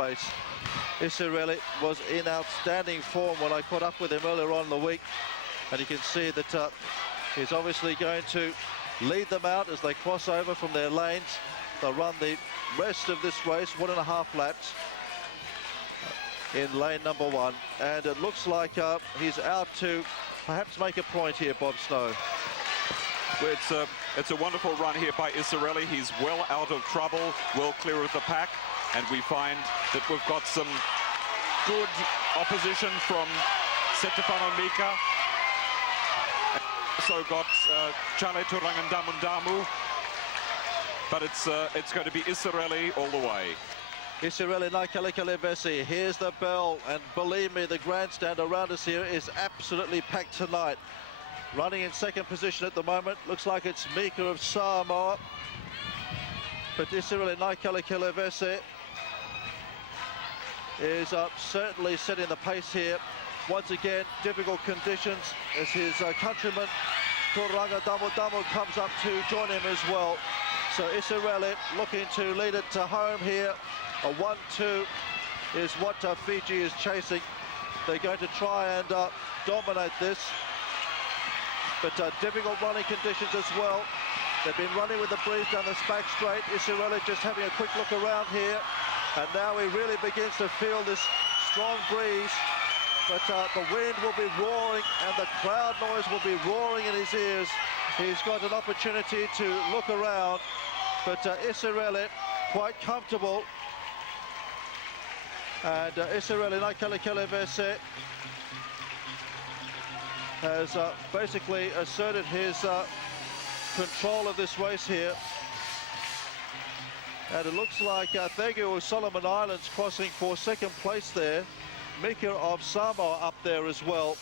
race. Isirelli was in outstanding form when I caught up with him earlier on in the week, and you can see that he's obviously going to lead them out as they cross over from their lanes. They'll run the rest of this race 1.5 laps in lane number 1, and it looks like he's out to perhaps make a point here, Bob Snow. Well, it's a wonderful run here by Isirelli. He's well out of trouble, well clear of the pack, and we find that we've got some good opposition from Setefano Mika. Also got Chale Turangandamundamu, but it's going to be Isirelli all the way. Isirelli Naikalikalevesi, here's the bell, and believe me, the grandstand around us here is absolutely packed tonight. Running in second position at the moment, looks like it's Mika of Samoa, but Isirelli Naikalikalevesi is certainly setting the pace here. Once again, difficult conditions as his countryman Turanga Damu comes up to join him as well. So Isirelli looking to lead it to home here. A 1-2 is what Fiji is chasing. They're going to try and dominate this, but difficult running conditions as well. They've been running with the breeze down this back straight. Isirelli just having a quick look around here, and now he really begins to feel this strong breeze. But the wind will be roaring and the crowd noise will be roaring in his ears. He's got an opportunity to look around, but Isirelli quite comfortable. And Isirelli Naikalikalevesi has basically asserted his control of this race here. And it looks like Thegu of Solomon Islands crossing for second place there. Mika of Samoa up there as well.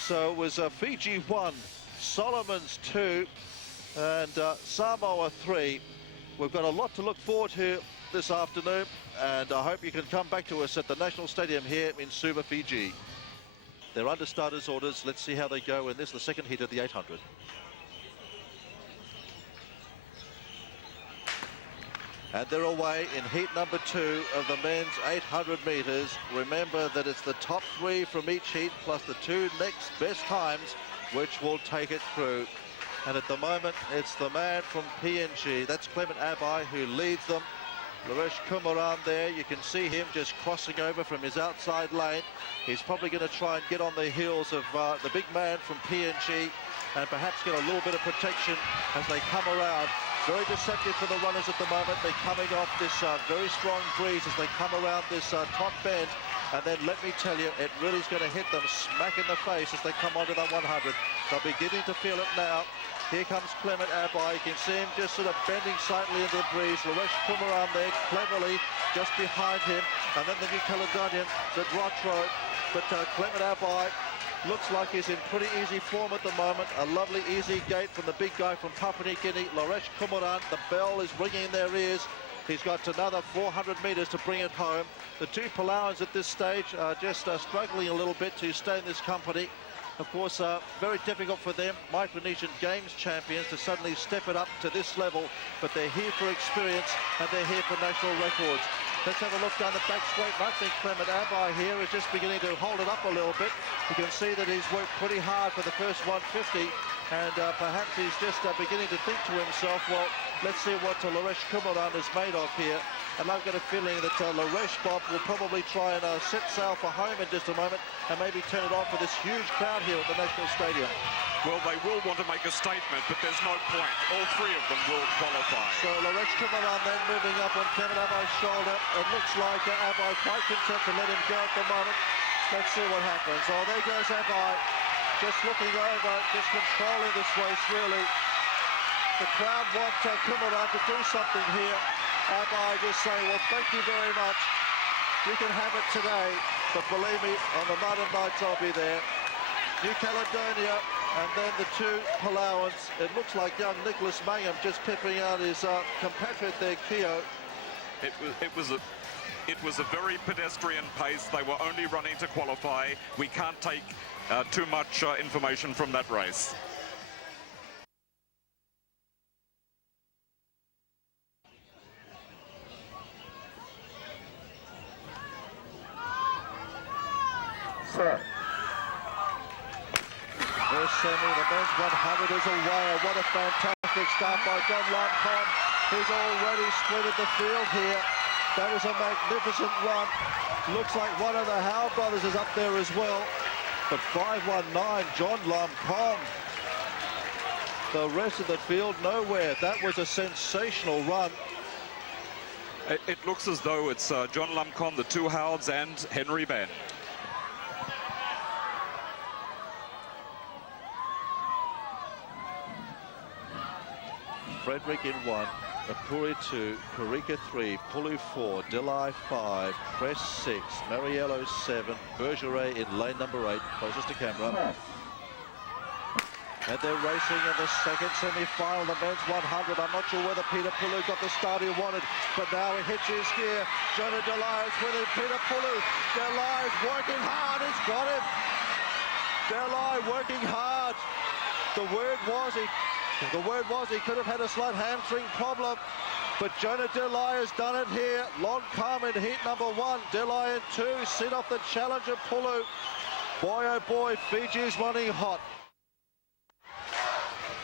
So it was Fiji 1, Solomons 2, and Samoa 3. We've got a lot to look forward to this afternoon, and I hope you can come back to us at the National Stadium here in Suva, Fiji. They're under starters' orders. Let's see how they go in this, the second heat of the 800. And they're away in heat number 2 of the men's 800 metres. Remember that it's the top 3 from each heat plus the 2 next best times which will take it through. And at the moment, it's the man from PNG, that's Clement Abai, who leads them. Laresh Kumaran there, you can see him just crossing over from his outside lane. He's probably going to try and get on the heels of the big man from PNG and perhaps get a little bit of protection as they come around. Very deceptive for the runners at the moment. They're coming off this very strong breeze as they come around this top bend. And then let me tell you, it really is going to hit them smack in the face as they come onto that 100. They're beginning to feel it now. Here comes Clement Abai. You can see him just sort of bending slightly into the breeze. Laresh Kumaran there cleverly just behind him. And then the New Caledonian, Zadratro. But Clement Abai looks like he's in pretty easy form at the moment. A lovely easy gait from the big guy from Papua New Guinea, Laresh Kumaran. The bell is ringing in their ears. He's got another 400 metres to bring it home. The two Palauans at this stage are just struggling a little bit to stay in this company. Of course, very difficult for them, Micronesian Games champions, to suddenly step it up to this level, but they're here for experience and they're here for national records. Let's have a look down the back straight. I think Clement Abai here is just beginning to hold it up a little bit. You can see that he's worked pretty hard for the first 150, and perhaps he's just beginning to think to himself, well, let's see what Laresh Kumaran is made of here. And I've got a feeling that Laresh Bob will probably try and set sail for home in just a moment and maybe turn it on for this huge crowd here at the National Stadium. Well, they will want to make a statement, but there's no point. All 3 of them will qualify. So Laresh Kumaran then moving up on Clement Abai's shoulder. It looks like Abai quite content to let him go at the moment. Let's see what happens. Oh, there goes Abai, just looking over, just controlling this race really. The crowd want Kumaran to do something here. Abai just saying, well, thank you very much. You can have it today, but believe me, on the night of nights I'll be there. New Caledonia, and then the 2 Palauans. It looks like young Nicholas Mangum just peppering out his compatriot there, Keo. It was a very pedestrian pace. They were only running to qualify. We can't take too much information from that race. semi. The men's 100 is away. What a fantastic start by John Lamcom. He's already splintered the field here. That is a magnificent run. Looks like one of the Howe brothers is up there as well. But 5:19, John Lamcom. The rest of the field nowhere. That was a sensational run. It looks as though it's John Lamcom, the two Howards, and Henry Benn. Frederick in 1, Apuri 2, Karika 3, Pulu 4, Delhi 5, Cress 6, Mariello 7, Bergeret in lane number 8, closest to camera. And they're racing in the second semi-final, the men's 100. I'm not sure whether Peter Pulu got the start he wanted, but now he hits his gear. Jonah Delhi is with him, Peter Pulu. Delhi is working hard, he's got him. Delhi working hard. The word was he could have had a slight hamstring problem, but Jonah Delhi has done it here. Long calm in heat number 1, Delhi in 2, sit off the challenger Pulu. Boy oh boy, Fiji is running hot.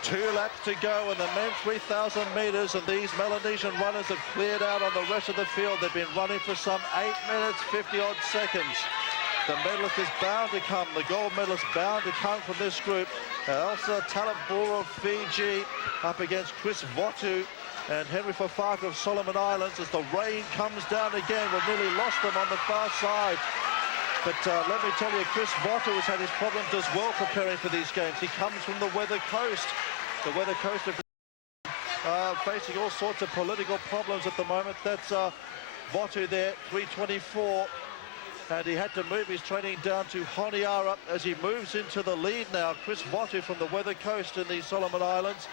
2 laps to go in the men's 3,000 metres, and these Melanesian runners have cleared out on the rest of the field. They've been running for some 8 minutes, 50-odd seconds. The medalist is bound to come, the gold medalist bound to come from this group. Elsa Talambula of Fiji up against Chris Votu and Henry Fafaka of Solomon Islands as the rain comes down again. We've nearly lost them on the far side. But let me tell you, Chris Votu has had his problems as well preparing for these games. He comes from the Weather Coast. The Weather Coast are facing all sorts of political problems at the moment. That's Votu there, 3:24. And he had to move his training down to Honiara as he moves into the lead now. Chris Votu from the Weather Coast in the Solomon Islands,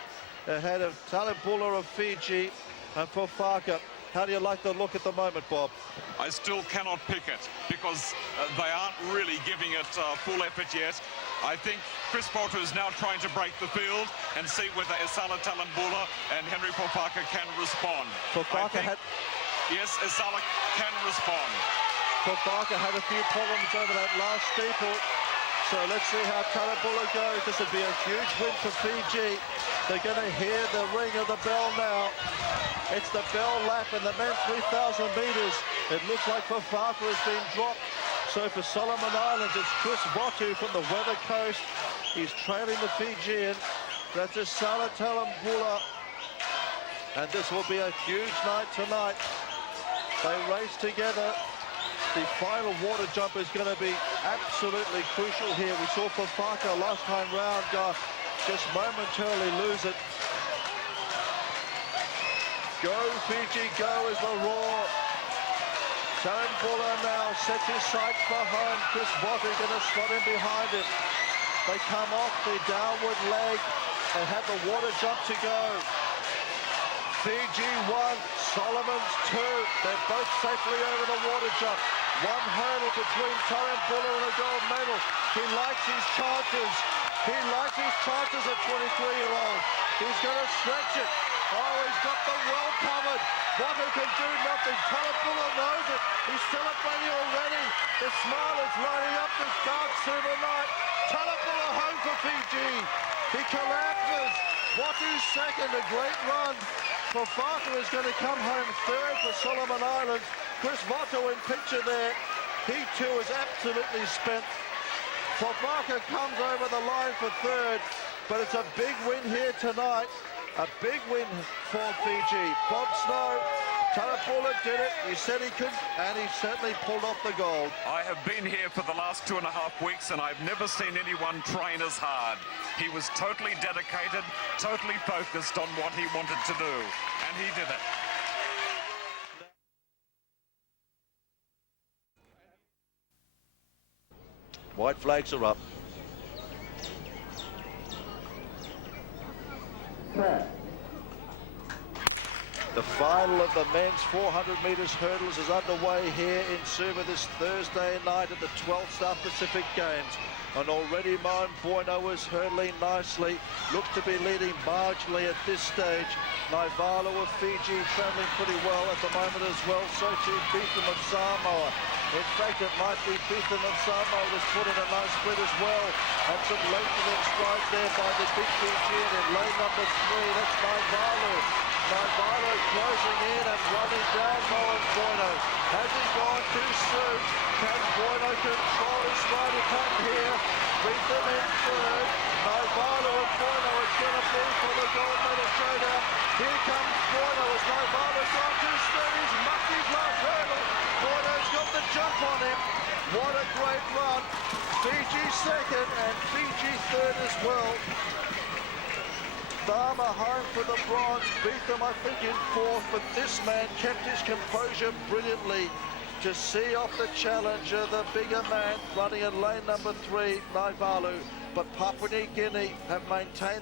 ahead of Talambula of Fiji and Fafaka. How do you like the look at the moment, Bob? I still cannot pick it because they aren't really giving it full effort yet. I think Chris Votu is now trying to break the field and see whether Esala Talambula and Henry Fafaka can respond. Yes, Esala can respond. Fafaka had a few problems over that last steeple. So let's see how Talambula goes. This would be a huge win for Fiji. They're going to hear the ring of the bell now. It's the bell lap in the men's 3,000 metres. It looks like Fafaka has been dropped. So for Solomon Islands, it's Chris Votu from the Weather Coast. He's trailing the Fijian. That's Esala Talambula. And this will be a huge night tonight. They race together. The final water jump is going to be absolutely crucial here. We saw Fafaka last time round just momentarily lose it. Go Fiji, go is the roar. Talambula now sets his sights behind Chris Votu, going to slot in behind him. They come off the downward leg. They have the water jump to go. Fiji 1, Solomon's 2. They're both safely over the water jump. One hurdle between Talambula and a gold medal. He likes his chances. He likes his chances at 23-year-old. He's going to stretch it. Oh, he's got the well covered. Votu can do nothing. Talambula knows it. He's celebrating already. The smile is lighting up this dark Suva night. Talambula home for Fiji. He collapses. Votu second, a great run. Fafaka is going to come home third for Solomon Islands. Chris Votu in picture there. He too is absolutely spent. Fafaka comes over the line for third, but it's a big win here tonight. A big win for Fiji. Bob Snow, Talambula did it. He said he could, and he certainly pulled off the gold. I have been here for the last 2.5 weeks, and I've never seen anyone train as hard. He was totally dedicated, totally focused on what he wanted to do, and he did it. White flags are up. The final of the men's 400 metres hurdles is underway here in Suva this Thursday night at the 12th South Pacific Games. And already Moan Bueno is hurdling nicely. Looks to be leading marginally at this stage. Naivalo of Fiji travelling pretty well at the moment as well. So too Beetham of Samoa. In fact, it might be Beetham of Samoa was put in a nice split as well. And some length in stride there by the big Fijian in lane number 3. That's Naivalo. Naivalo closing in and running down Moan Bueno. Has he gone too soon? Can Bueno control his right attack here? Beetham in third. Naivalo and Bueno is going to be for the gold medal showdown. Here comes Bueno as Naivalo's gone too soon. He's mucked his last hurdle. Boyno's got the jump on him. What a great run. Fiji second and Fiji third as well. Dharma home for the bronze. Beetham, I think, in fourth, but this man kept his composure brilliantly to see off the challenger, the bigger man, running in lane number 3, Naivalu. But Papua New Guinea have maintained